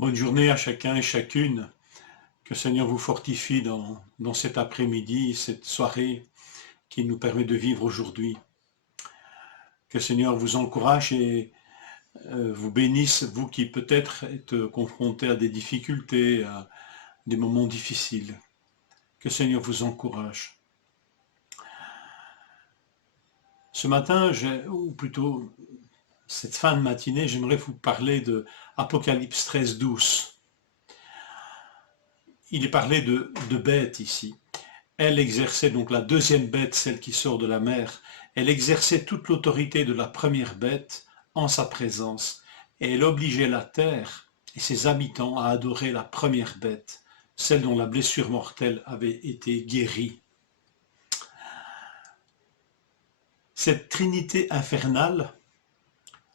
Bonne journée à chacun et chacune. Que le Seigneur vous fortifie dans cet après-midi, cette soirée qu'il nous permet de vivre aujourd'hui. Que le Seigneur vous encourage et vous bénisse, vous qui peut-être êtes confrontés à des difficultés, à des moments difficiles. Que le Seigneur vous encourage. Ce matin, ou plutôt cette fin de matinée, j'aimerais vous parler de Apocalypse 13, 12. Il est parlé de bêtes ici. Elle exerçait, donc la deuxième bête, celle qui sort de la mer, elle exerçait toute l'autorité de la première bête en sa présence, et elle obligeait la terre et ses habitants à adorer la première bête, celle dont la blessure mortelle avait été guérie. Cette trinité infernale,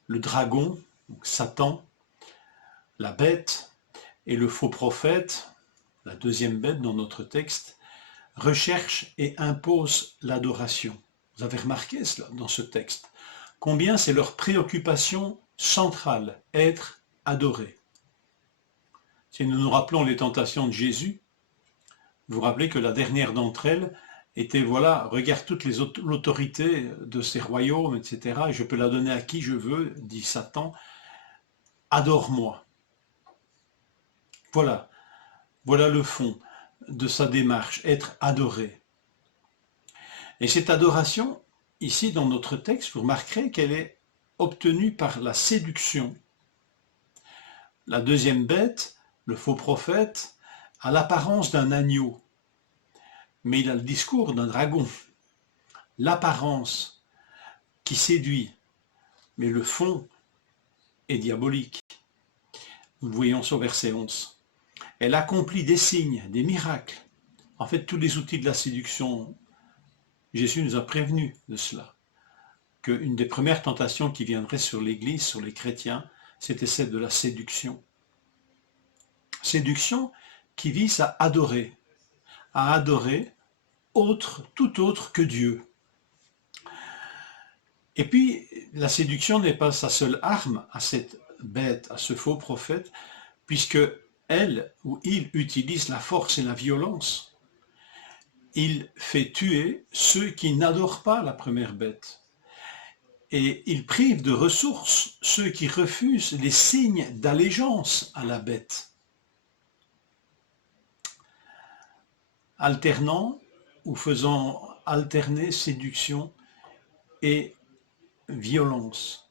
le dragon, donc Satan, la bête et le faux prophète, la deuxième bête dans notre texte, recherche et impose l'adoration. Vous avez remarqué cela dans ce texte. Combien c'est leur préoccupation centrale, être adoré. Si nous nous rappelons les tentations de Jésus, vous vous rappelez que la dernière d'entre elles était, voilà, regarde toute l'autorité de ces royaumes, etc., et je peux la donner à qui je veux, dit Satan, adore-moi. Voilà le fond de sa démarche, être adoré. Et cette adoration, ici dans notre texte, vous remarquerez qu'elle est obtenue par la séduction. La deuxième bête, le faux prophète, a l'apparence d'un agneau, mais il a le discours d'un dragon. L'apparence qui séduit, mais le fond est diabolique. Nous le voyons sur verset 11. Elle accomplit des signes, des miracles. En fait, tous les outils de la séduction, Jésus nous a prévenus de cela. Qu'une des premières tentations qui viendrait sur l'Église, sur les chrétiens, c'était celle de la séduction. Séduction qui vise à adorer tout autre que Dieu. Et puis, la séduction n'est pas sa seule arme à cette bête, à ce faux prophète, puisque elle ou il utilise la force et la violence. Il fait tuer ceux qui n'adorent pas la première bête. Et il prive de ressources ceux qui refusent les signes d'allégeance à la bête. Alternant ou faisant alterner séduction et violence,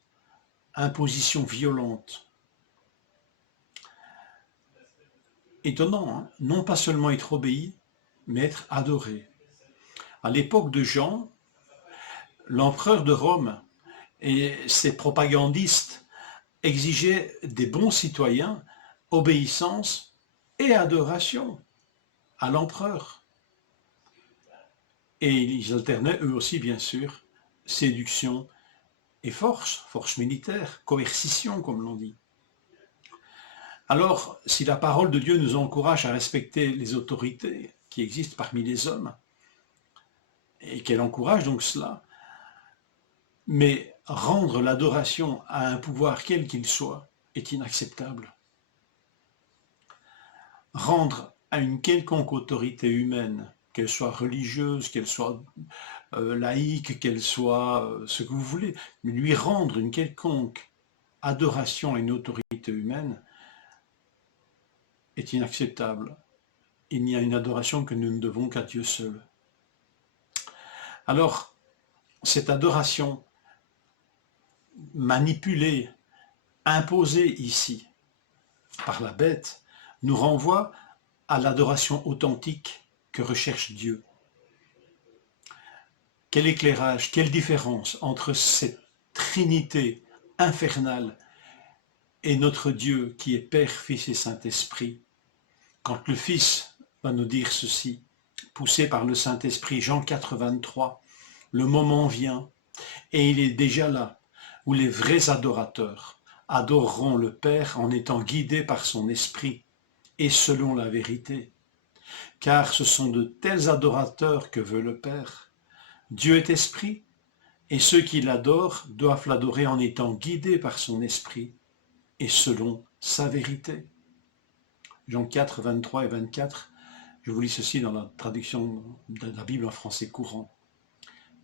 imposition violente. Étonnant, hein? Non pas seulement être obéi, mais être adoré. À l'époque de Jean, l'empereur de Rome et ses propagandistes exigeaient des bons citoyens obéissance et adoration à l'empereur. Et ils alternaient eux aussi, bien sûr, séduction et force militaire, coercition, comme l'on dit. Alors, si la parole de Dieu nous encourage à respecter les autorités qui existent parmi les hommes, et qu'elle encourage donc cela, mais rendre l'adoration à un pouvoir quel qu'il soit est inacceptable. Rendre à une quelconque autorité humaine, qu'elle soit religieuse, qu'elle soit laïque, qu'elle soit ce que vous voulez, mais lui rendre une quelconque adoration à une autorité humaine est inacceptable. Il n'y a une adoration que nous ne devons qu'à Dieu seul. Alors, cette adoration manipulée, imposée ici par la bête, nous renvoie à l'adoration authentique que recherche Dieu. Quel éclairage, quelle différence entre cette Trinité infernale et notre Dieu qui est Père, Fils et Saint-Esprit. Quand le Fils va nous dire ceci, poussé par le Saint-Esprit, Jean 4, 23, le moment vient, et il est déjà là, où les vrais adorateurs adoreront le Père en étant guidés par son Esprit et selon la vérité. Car ce sont de tels adorateurs que veut le Père. Dieu est esprit, et ceux qui l'adorent doivent l'adorer en étant guidés par son esprit et selon sa vérité. Jean 4, 23 et 24. Je vous lis ceci dans la traduction de la Bible en français courant.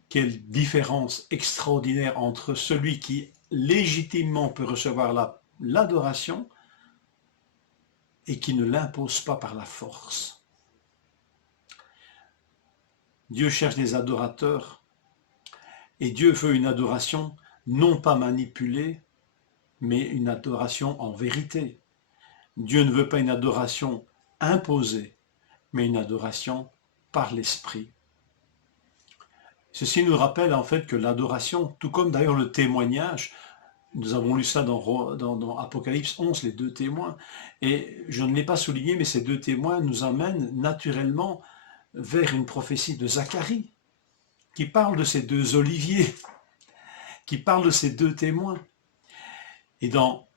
Quelle différence extraordinaire entre celui qui légitimement peut recevoir l'adoration et qui ne l'impose pas par la force. Dieu cherche des adorateurs et Dieu veut une adoration non pas manipulée, mais une adoration en vérité. Dieu ne veut pas une adoration imposée, mais une adoration par l'Esprit. Ceci nous rappelle en fait que l'adoration, tout comme d'ailleurs le témoignage, nous avons lu ça dans Apocalypse 11, les deux témoins, et je ne l'ai pas souligné, mais ces deux témoins nous emmènent naturellement vers une prophétie de Zacharie, qui parle de ces deux oliviers, qui parle de ces deux témoins. Et dans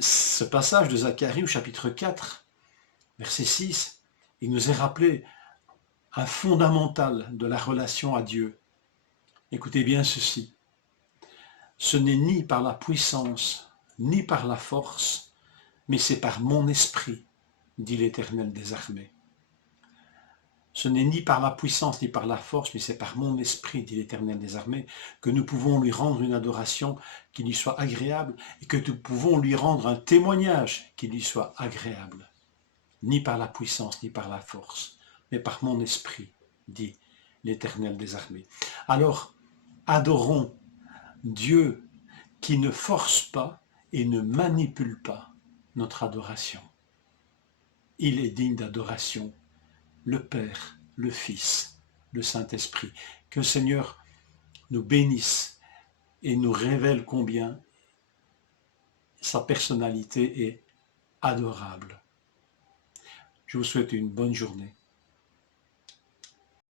ce passage de Zacharie au chapitre 4, verset 6, il nous est rappelé un fondamental de la relation à Dieu. Écoutez bien ceci. Ce n'est ni par la puissance, ni par la force, mais c'est par mon esprit, dit l'Éternel des armées. Ce n'est ni par la puissance, ni par la force, mais c'est par mon esprit, dit l'Éternel des armées, que nous pouvons lui rendre une adoration qui lui soit agréable et que nous pouvons lui rendre un témoignage qui lui soit agréable. Ni par la puissance, ni par la force, mais par mon esprit, dit l'Éternel des armées. Alors, adorons Dieu qui ne force pas et ne manipule pas notre adoration. Il est digne d'adoration, le Père, le Fils, le Saint-Esprit. Que le Seigneur nous bénisse et nous révèle combien sa personnalité est adorable. Je vous souhaite une bonne journée.